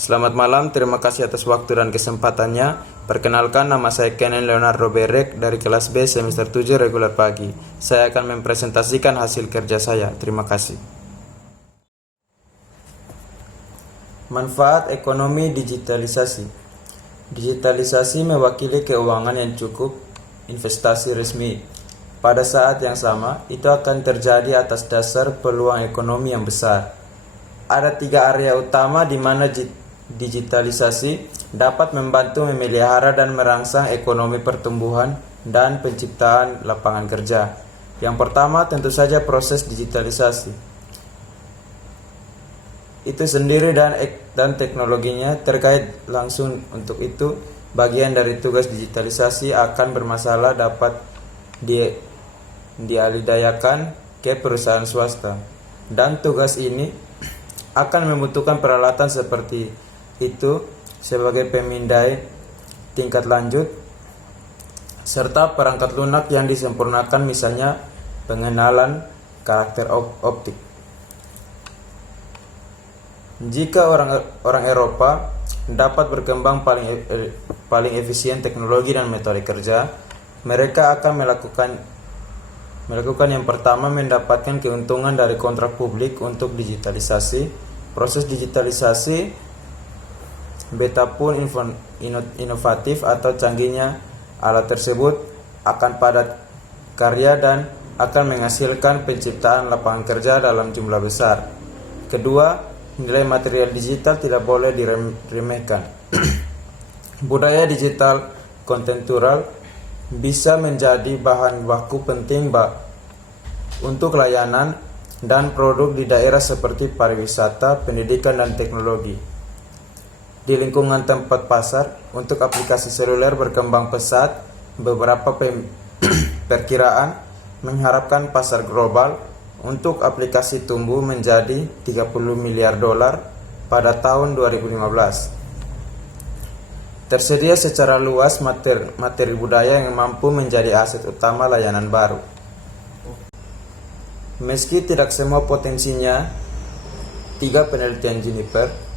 Selamat malam, terima kasih atas waktu dan kesempatannya. Perkenalkan, nama saya Kenen Leonardo Berek dari kelas B semester 7 reguler pagi. Saya akan mempresentasikan hasil kerja saya. Terima kasih. Manfaat ekonomi digitalisasi. Digitalisasi mewakili keuangan yang cukup, investasi resmi. Pada saat yang sama, itu akan terjadi atas dasar peluang ekonomi yang besar. Ada 3 area utama di mana digitalisasi dapat membantu memelihara dan merangsang ekonomi pertumbuhan dan penciptaan lapangan kerja. Yang pertama tentu saja proses digitalisasi. Itu sendiri dan teknologinya terkait langsung. Untuk itu, bagian dari tugas digitalisasi akan bermasalah dapat dialidayakan ke perusahaan swasta. Dan tugas ini akan membutuhkan peralatan seperti itu sebagai pemindai tingkat lanjut serta perangkat lunak yang disempurnakan, misalnya pengenalan karakter optik. Jika orang Eropa dapat berkembang paling efisien teknologi dan metode kerja, mereka akan melakukan yang pertama, mendapatkan keuntungan dari kontrak publik untuk digitalisasi. Proses digitalisasi betapun inovatif atau canggihnya alat tersebut akan padat karya dan akan menghasilkan penciptaan lapangan kerja dalam jumlah besar. Kedua, nilai material digital tidak boleh diremehkan. Budaya digital kontemporer bisa menjadi bahan baku penting untuk layanan dan produk di daerah seperti pariwisata, pendidikan, dan teknologi. Di lingkungan tempat pasar, untuk aplikasi seluler berkembang pesat. Beberapa perkiraan mengharapkan pasar global untuk aplikasi tumbuh menjadi $30 miliar pada tahun 2015. Tersedia secara luas materi budaya yang mampu menjadi aset utama layanan baru. Meski tidak semua potensinya, 3 penelitian Juniper,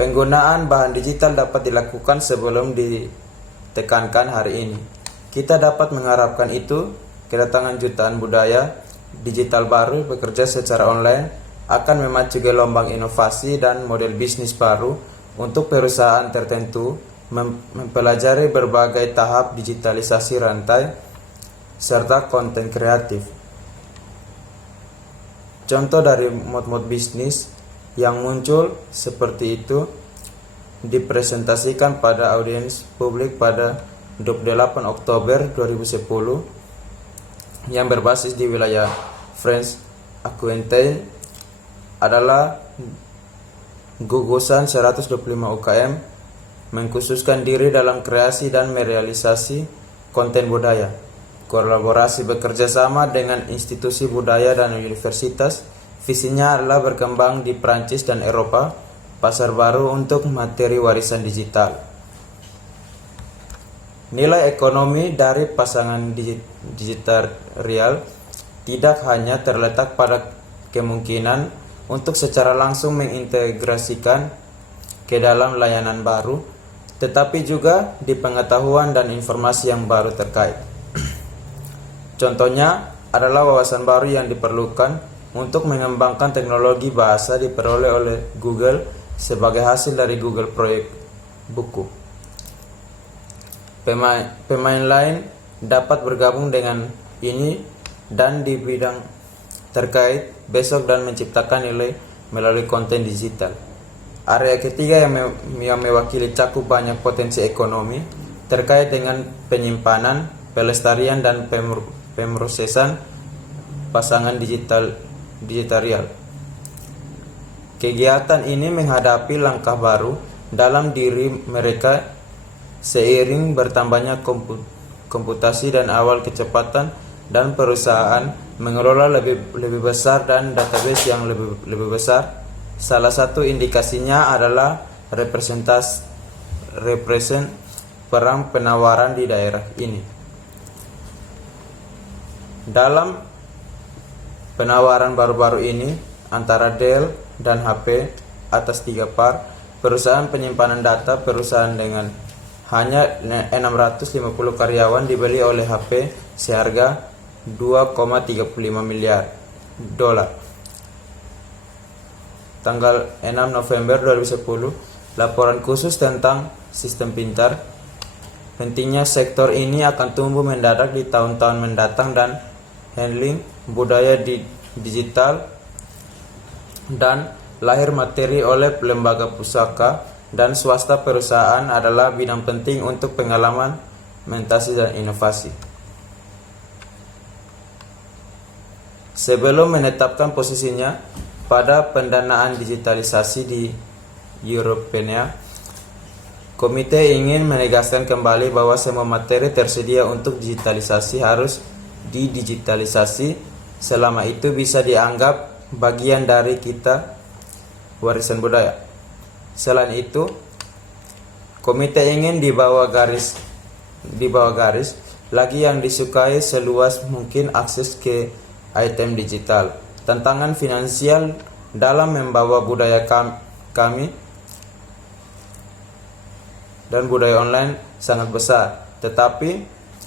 penggunaan bahan digital dapat dilakukan sebelum ditekankan hari ini. Kita dapat mengharapkan itu, kedatangan jutaan budaya digital baru bekerja secara online akan memacu gelombang inovasi dan model bisnis baru untuk perusahaan tertentu mempelajari berbagai tahap digitalisasi rantai serta konten kreatif. Contoh dari mod bisnis yang muncul seperti itu dipresentasikan pada audiens publik pada 28 Oktober 2010 yang berbasis di wilayah Franche-Comté. Adalah gugusan 125 UKM mengkhususkan diri dalam kreasi dan merealisasi konten budaya. Kolaborasi bekerja sama dengan institusi budaya dan universitas. Visinya adalah berkembang di Prancis dan Eropa, pasar baru untuk materi warisan digital. Nilai ekonomi dari pasangan digital real tidak hanya terletak pada kemungkinan untuk secara langsung mengintegrasikan ke dalam layanan baru, tetapi juga di pengetahuan dan informasi yang baru terkait. Contohnya adalah wawasan baru yang diperlukan untuk mengembangkan teknologi bahasa diperoleh oleh Google sebagai hasil dari Google Proyek Buku. Pemain lain dapat bergabung dengan ini dan di bidang terkait besok dan menciptakan nilai melalui konten digital. Area ketiga yang mewakili cakup banyak potensi ekonomi terkait dengan penyimpanan, pelestarian, dan pemrosesan pasangan digital real. Kegiatan ini menghadapi langkah baru dalam diri mereka seiring bertambahnya komputasi dan awal kecepatan dan perusahaan mengelola lebih besar dan database yang lebih besar. Salah satu indikasinya adalah perang penawaran di daerah ini. Dalam penawaran baru-baru ini antara Dell dan HP atas 3 par, perusahaan penyimpanan data, perusahaan dengan hanya 650 karyawan dibeli oleh HP seharga 2,35 miliar dolar. Tanggal 6 November 2010, laporan khusus tentang sistem pintar. Pentingnya sektor ini akan tumbuh mendadak di tahun-tahun mendatang dan handling budaya digital dan lahir materi oleh lembaga pusaka dan swasta perusahaan adalah bidang penting untuk pengalaman, mentasi dan inovasi. Sebelum menetapkan posisinya pada pendanaan digitalisasi di Europenia, komite ingin menegaskan kembali bahwa semua materi tersedia untuk digitalisasi harus didigitalisasi, selama itu bisa dianggap bagian dari kita warisan budaya. Selain itu, komite ingin di bawah garis lagi yang disukai seluas mungkin akses ke item digital. Tantangan finansial dalam membawa budaya kami dan budaya online sangat besar, tetapi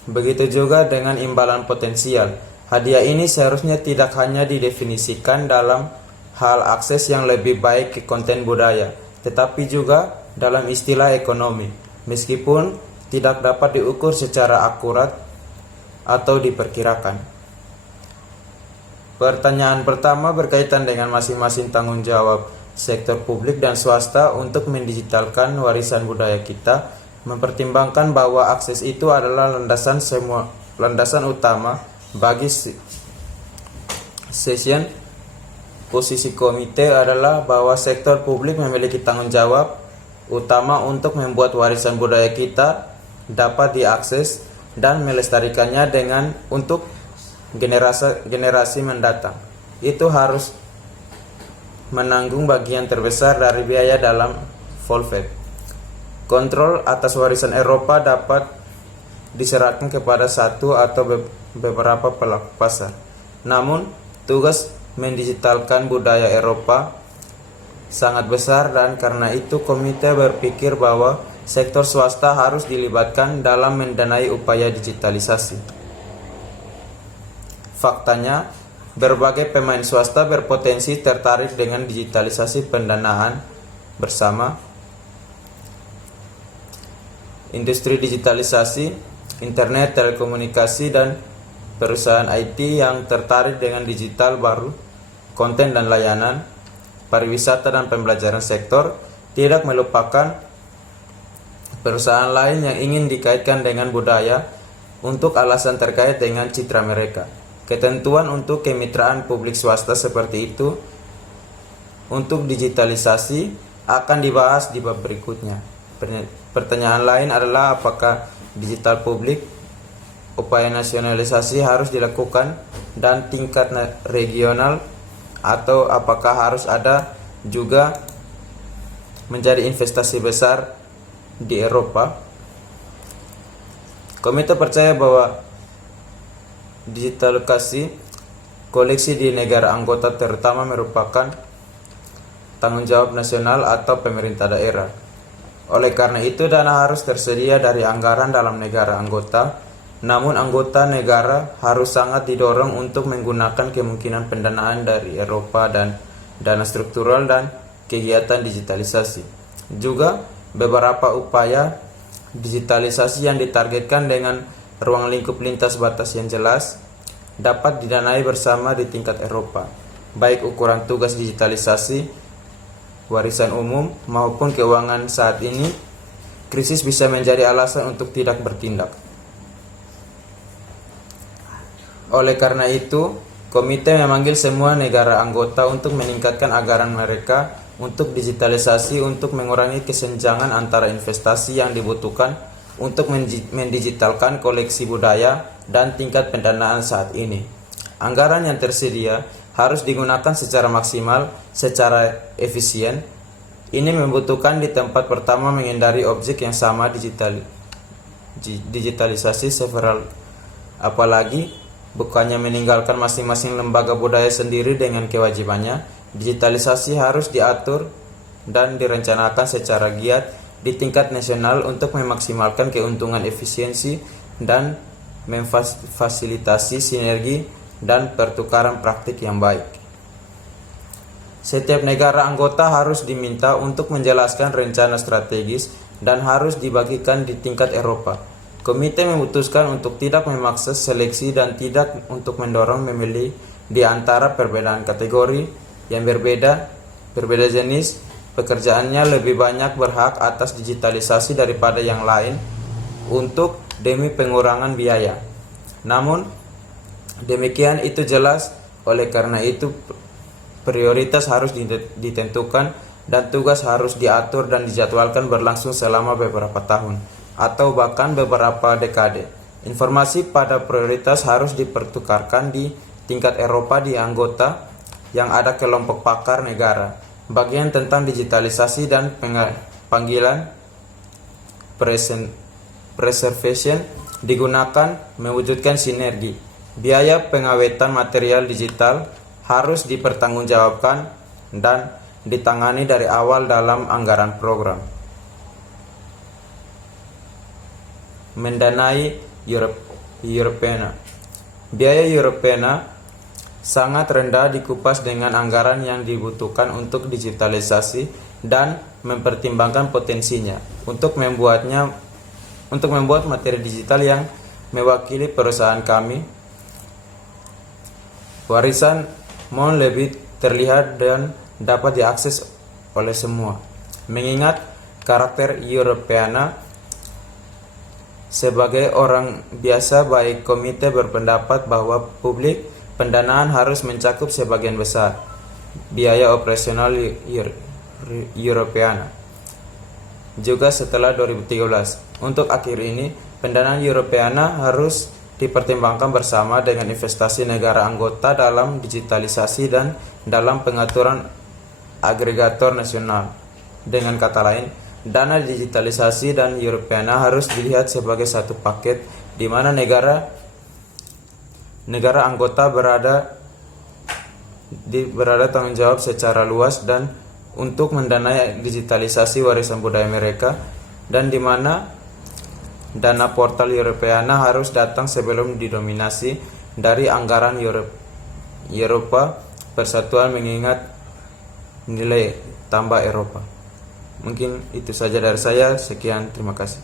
begitu juga dengan imbalan potensial. Hadiah ini seharusnya tidak hanya didefinisikan dalam hal akses yang lebih baik ke konten budaya, tetapi juga dalam istilah ekonomi, meskipun tidak dapat diukur secara akurat atau diperkirakan. Pertanyaan pertama berkaitan dengan masing-masing tanggung jawab sektor publik dan swasta untuk mendigitalkan warisan budaya kita, mempertimbangkan bahwa akses itu adalah landasan utama bagi session. Posisi komite adalah bahwa sektor publik memiliki tanggung jawab utama untuk membuat warisan budaya kita dapat diakses dan melestarikannya untuk generasi mendatang. Itu harus menanggung bagian terbesar dari biaya dalam Volvet. Kontrol atas warisan Eropa dapat diserahkan kepada satu atau beberapa pelaku pasar. Namun, tugas mendigitalkan budaya Eropa sangat besar, dan karena itu komite berpikir bahwa sektor swasta harus dilibatkan dalam mendanai upaya digitalisasi. Faktanya, berbagai pemain swasta berpotensi tertarik dengan digitalisasi pendanaan bersama. Industri digitalisasi, internet, telekomunikasi, dan perusahaan IT yang tertarik dengan digital baru, konten dan layanan, pariwisata dan pembelajaran sektor, tidak melupakan perusahaan lain yang ingin dikaitkan dengan budaya untuk alasan terkait dengan citra mereka. Ketentuan untuk kemitraan publik swasta seperti itu untuk digitalisasi akan dibahas di bab berikutnya. Pertanyaan lain adalah apakah digital publik, upaya nasionalisasi harus dilakukan dan tingkat regional, atau apakah harus ada juga menjadi investasi besar di Eropa. Komite percaya bahwa digitalisasi koleksi di negara anggota terutama merupakan tanggung jawab nasional atau pemerintah daerah. Oleh karena itu, dana harus tersedia dari anggaran dalam negara anggota. Namun anggota negara harus sangat didorong untuk menggunakan kemungkinan pendanaan dari Eropa dan dana struktural dan kegiatan digitalisasi. Juga beberapa upaya digitalisasi yang ditargetkan dengan ruang lingkup lintas batas yang jelas dapat didanai bersama di tingkat Eropa, baik ukuran tugas digitalisasi, warisan umum, maupun keuangan. Saat ini, krisis bisa menjadi alasan untuk tidak bertindak. Oleh karena itu, komite memanggil semua negara anggota untuk meningkatkan anggaran mereka untuk digitalisasi untuk mengurangi kesenjangan antara investasi yang dibutuhkan untuk mendigitalkan koleksi budaya dan tingkat pendanaan saat ini. Anggaran yang tersedia harus digunakan secara maksimal, secara efisien. Ini membutuhkan di tempat pertama menghindari objek yang sama digitalisasi several, apalagi bukannya meninggalkan masing-masing lembaga budaya sendiri dengan kewajibannya. Digitalisasi harus diatur dan direncanakan secara giat di tingkat nasional untuk memaksimalkan keuntungan efisiensi dan memfasilitasi sinergi dan pertukaran praktik yang baik. Setiap negara anggota harus diminta untuk menjelaskan rencana strategis dan harus dibagikan di tingkat Eropa. Komite memutuskan untuk tidak memaksa seleksi dan tidak untuk mendorong memilih di antara perbedaan kategori yang berbeda jenis. Pekerjaannya lebih banyak berhak atas digitalisasi daripada yang lain untuk demi pengurangan biaya. Namun, demikian itu jelas, oleh karena itu prioritas harus ditentukan dan tugas harus diatur dan dijadwalkan berlangsung selama beberapa tahun atau bahkan beberapa dekade. Informasi pada prioritas harus dipertukarkan di tingkat Eropa di anggota yang ada kelompok pakar negara. Bagian tentang digitalisasi dan panggilan preservation digunakan mewujudkan sinergi. Biaya pengawetan material digital harus dipertanggungjawabkan dan ditangani dari awal dalam anggaran program. Mendanai Europeana. Biaya Europeana sangat rendah dikupas dengan anggaran yang dibutuhkan untuk digitalisasi dan mempertimbangkan potensinya untuk membuat materi digital yang mewakili perusahaan kami. Warisan mohon lebih terlihat dan dapat diakses oleh semua. Mengingat karakter Europeana, sebagai orang biasa, baik komite berpendapat bahwa publik pendanaan harus mencakup sebagian besar biaya operasional Europeana juga setelah 2013. Untuk akhir ini, pendanaan Europeana harus dipertimbangkan bersama dengan investasi negara anggota dalam digitalisasi dan dalam pengaturan agregator nasional. Dengan kata lain, dana digitalisasi dan Europeana harus dilihat sebagai satu paket di mana negara anggota berada tanggung jawab secara luas dan untuk mendanai digitalisasi warisan budaya mereka, dan di mana dana portal Europeana harus datang sebelum didominasi dari anggaran Eropa Persatuan mengingat nilai tambah Eropa. Mungkin itu saja dari saya. Sekian, terima kasih.